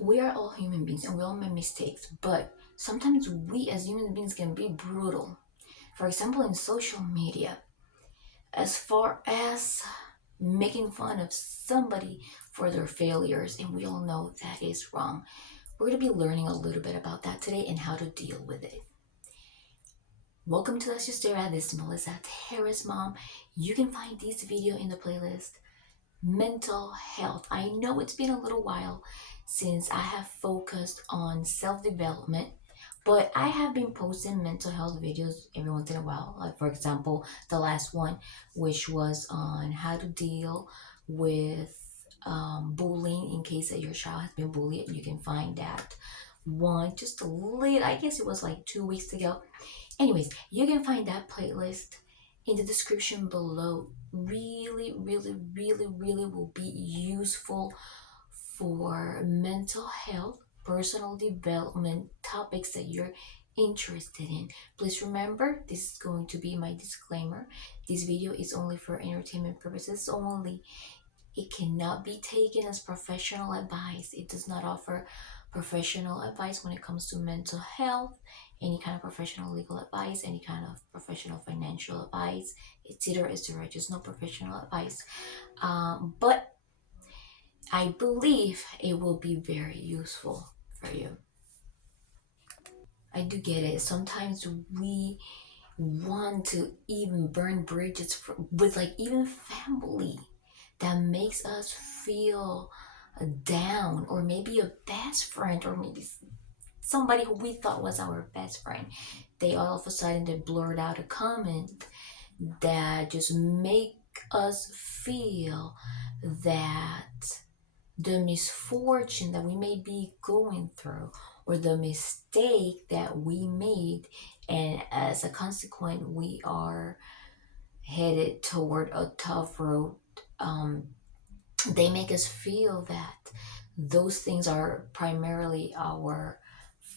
We are all human beings and we all make mistakes, but sometimes we as human beings can be brutal. For example, in social media, as far as making fun of somebody for their failures, and we all know that is wrong. We're going to be learning a little bit about that today and how to deal with it. Welcome to Let's Just Stare at This, Melissa Harris Mom. You can find this video in the playlist Mental Health. I know it's been a little while since I have focused on self-development, but I have been posting mental health videos every once in a while. Like, for example, the last one, which was on how to deal with bullying in case that your child has been bullied. You can find that one just a little, I guess it was like 2 weeks ago. Anyways, you can find that playlist in the description below. Really, really, really, really will be useful for mental health, personal development topics that you're interested in. Please remember, this is going to be my disclaimer. This video is only for entertainment purposes only. It cannot be taken as professional advice. It does not offer professional advice when it comes to mental health, any kind of professional legal advice, any kind of professional financial advice, etc. etc. Just no professional advice. But I believe it will be very useful for you. I do get it. Sometimes we want to even burn bridges with like even family that makes us feel down, or maybe a best friend, or maybe somebody who we thought was our best friend. They all of a sudden they blurt out a comment that just make us feel that the misfortune that we may be going through, or the mistake that we made, and as a consequence we are headed toward a tough road. They make us feel that those things are primarily our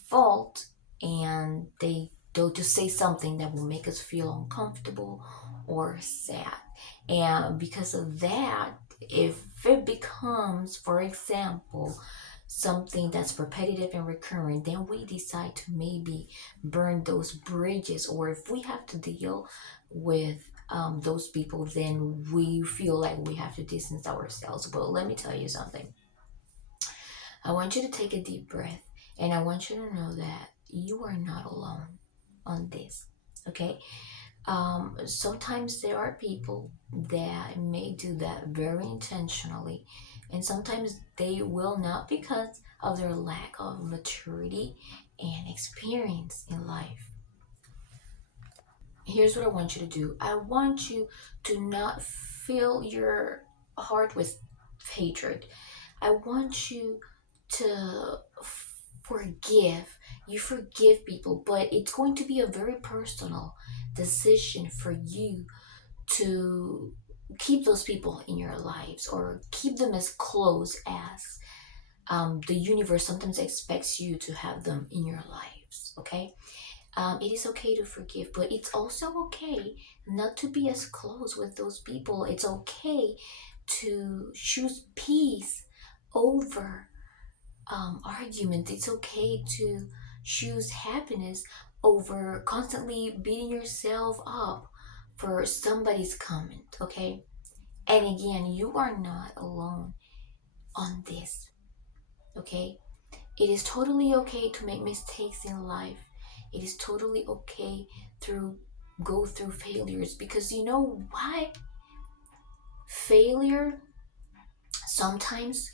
fault, and they don't just say something that will make us feel uncomfortable or sad. And because of that, if it becomes, for example, something that's repetitive and recurring, then we decide to maybe burn those bridges. Or if we have to deal with those people, then we feel like we have to distance ourselves. But let me tell you something. I want you to take a deep breath, and I want you to know that you are not alone on this. Okay? Sometimes there are people that may do that very intentionally, and sometimes they will not, because of their lack of maturity and experience in life. Here's what I want you to do. I want you to not fill your heart with hatred. I want you to forgive. You forgive people, but it's going to be a very personal decision for you to keep those people in your lives, or keep them as close as the universe sometimes expects you to have them in your lives. Okay? It is okay to forgive, but it's also okay not to be as close with those people. It's okay to choose peace over argument. It's okay to choose happiness over constantly beating yourself up for somebody's comment. Okay? And again, you are not alone on this. Okay? It is totally okay to make mistakes in life. It is totally okay to go through failures, because you know why? Failure sometimes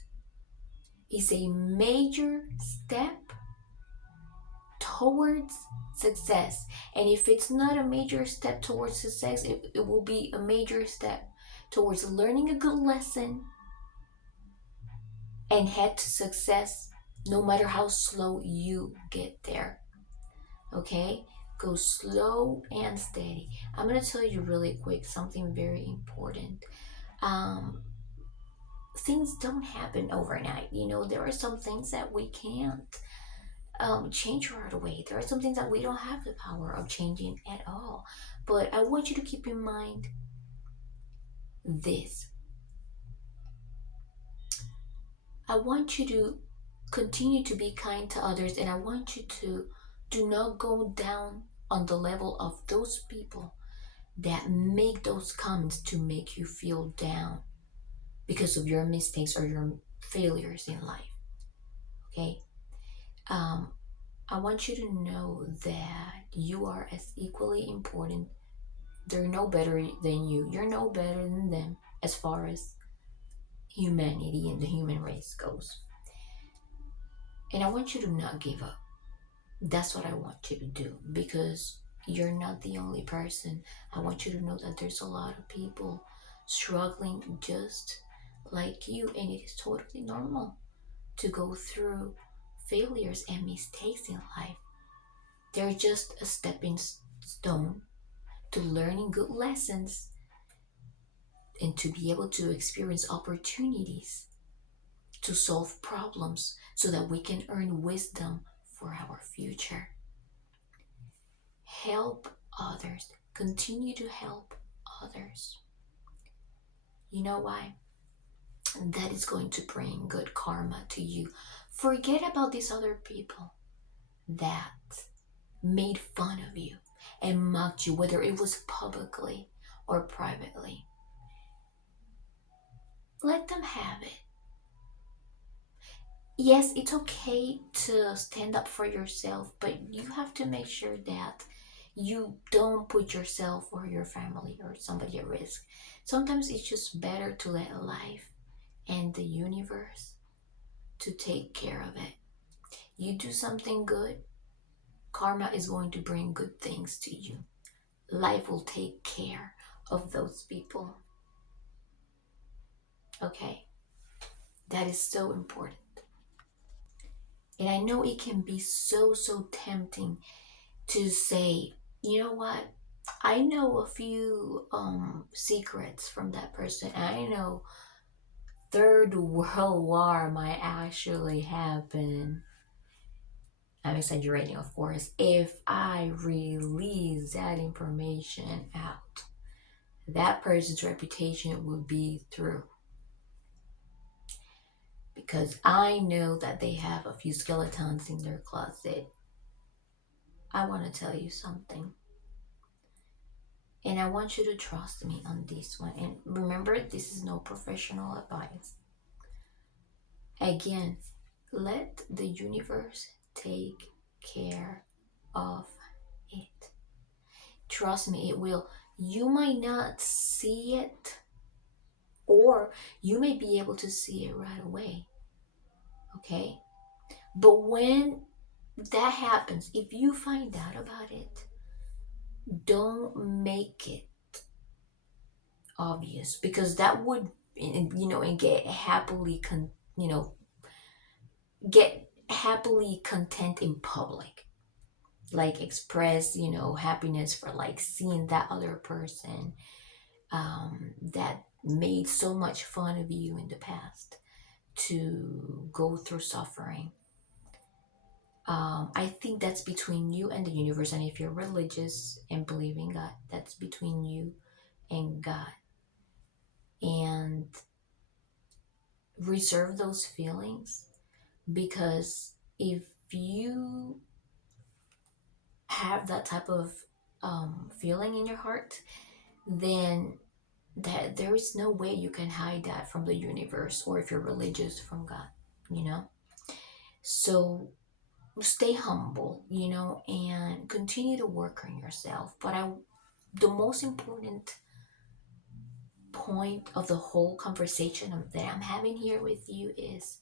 is a major step towards success. And if it's not a major step towards success, it will be a major step towards learning a good lesson and head to success, no matter how slow you get there. Okay? Go slow and steady. I'm going to tell you really quick something very important. Um, Things don't happen overnight. You know, there are some things that we can't change right away. There are some things that we don't have the power of changing at all. But I want you to keep in mind this. I want you to continue to be kind to others, and I want you to do not go down on the level of those people that make those comments to make you feel down because of your mistakes or your failures in life. Okay. um I want you to know that you are as equally important. They're no better than you, you're no better than them as far as humanity and the human race goes. And I want you to not give up. That's what I want you to do, because you're not the only person. I want you to know that there's a lot of people struggling just like you, and it is totally normal to go through failures and mistakes in life. They're just a stepping stone to learning good lessons and to be able to experience opportunities to solve problems so that we can earn wisdom for our future. Help others. Continue to help others. You know why? That is going to bring good karma to you. Forget about these other people that made fun of you and mocked you, whether it was publicly or privately. Let them have it. Yes, it's okay to stand up for yourself, but you have to make sure that you don't put yourself or your family or somebody at risk. Sometimes it's just better to let life and the universe to take care of it. You do something good, karma is going to bring good things to you. Life will take care of those people. Okay? That is so important. And I know it can be so tempting to say, you know what? I know a few secrets from that person. I know Third World War might actually happen. I'm exaggerating, of course. If I release that information out, that person's reputation will be through. Because I know that they have a few skeletons in their closet. I want to tell you something. And I want you to trust me on this one. And remember, this is no professional advice. Again, let the universe take care of it. Trust me, it will. You might not see it, or you may be able to see it right away. Okay? But when that happens, if you find out about it, don't make it obvious, because that would, and you know get happily content in public, like express happiness for like seeing that other person that made so much fun of you in the past to go through suffering. I think that's between you and the universe, and if you're religious and believe in God, that's between you and God. And reserve those feelings, because if you have that type of feeling in your heart, then that there is no way you can hide that from the universe, or if you're religious, from God, you know? So stay humble, and continue to work on yourself. But the most important point of the whole conversation that I'm having here with you is,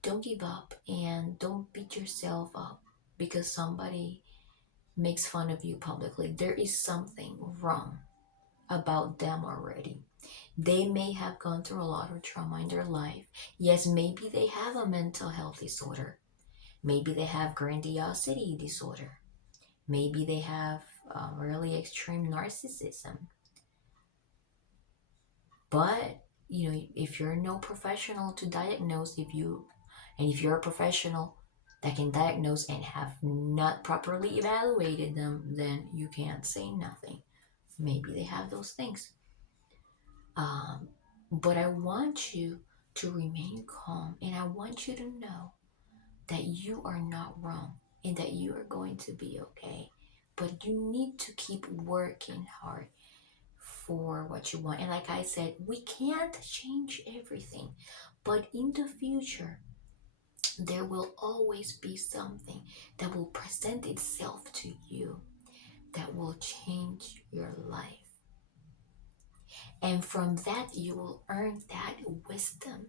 don't give up and don't beat yourself up because somebody makes fun of you publicly. There is something wrong about them already. They may have gone through a lot of trauma in their life. Yes, maybe they have a mental health disorder. Maybe they have grandiosity disorder. Maybe they have really extreme narcissism. But if you're no professional to diagnose, if you're a professional that can diagnose and have not properly evaluated them, then you can't say nothing. Maybe they have those things. But I want you to remain calm. And I want you to know that you are not wrong and that you are going to be okay. But you need to keep working hard for what you want. And like I said, we can't change everything. But in the future, there will always be something that will present itself to you that will change your life. And from that, you will earn that wisdom.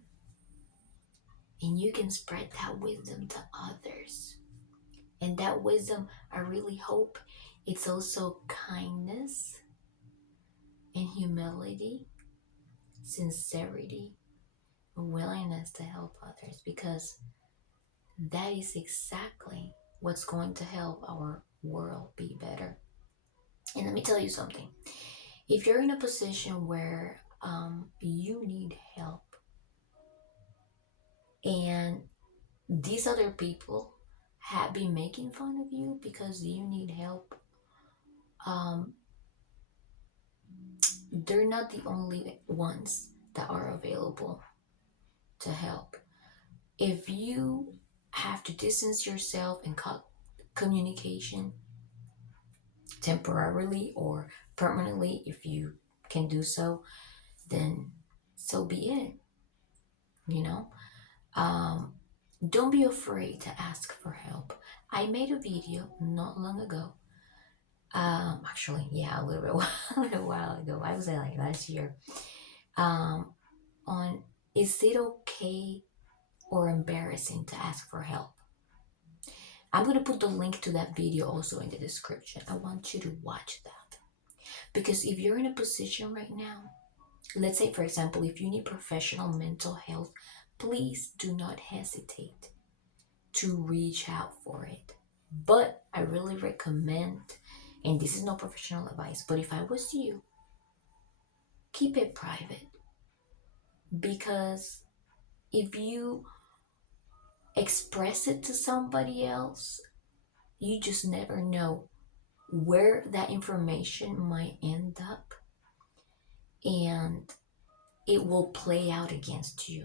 And you can spread that wisdom to others. And that wisdom, I really hope it's also kindness and humility, sincerity, willingness to help others, because that is exactly what's going to help our world be better. And let me tell you something. If you're in a position where you need help and these other people have been making fun of you because you need help, um, they're not the only ones that are available to help. If you have to distance yourself and cut communication temporarily or permanently, if you can do so, then so be it. You know, um, don't be afraid to ask for help. I made a video not long ago. Actually, yeah, a little bit, a little while ago. I would say like last year. Um, on is it okay or embarrassing to ask for help? I'm gonna put the link to that video also in the description. I want you to watch that because if you're in a position right now, let's say for example, if you need professional mental health, please do not hesitate to reach out for it. But I really recommend, and this is no professional advice, but if I was you, keep it private because if you express it to somebody else, you just never know where that information might end up and it will play out against you.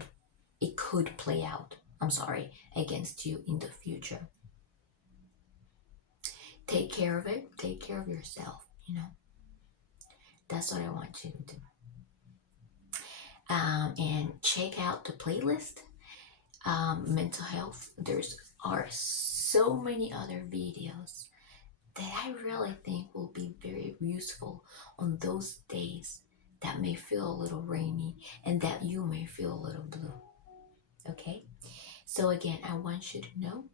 It could play out, I'm sorry, against you in the future. Take care of it, take care of yourself, you know. That's what I want you to do. And check out the playlist, mental health. There's are so many other videos that I really think will be very useful on those days that may feel a little rainy and that you may feel a little blue. Okay? So, again, I want you to know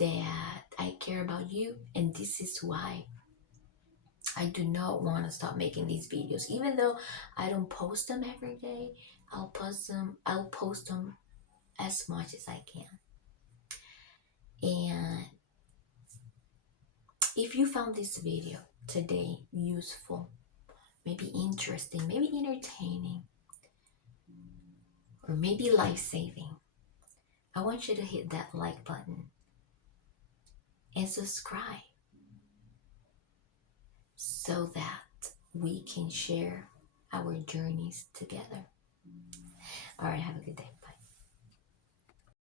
that I care about you, and this is why I do not want to stop making these videos. Even though I don't post them every day, I'll post them as much as I can. And if you found this video today useful, maybe interesting, maybe entertaining, or maybe life-saving, I want you to hit that like button and subscribe so that we can share our journeys together. All right, have a good day.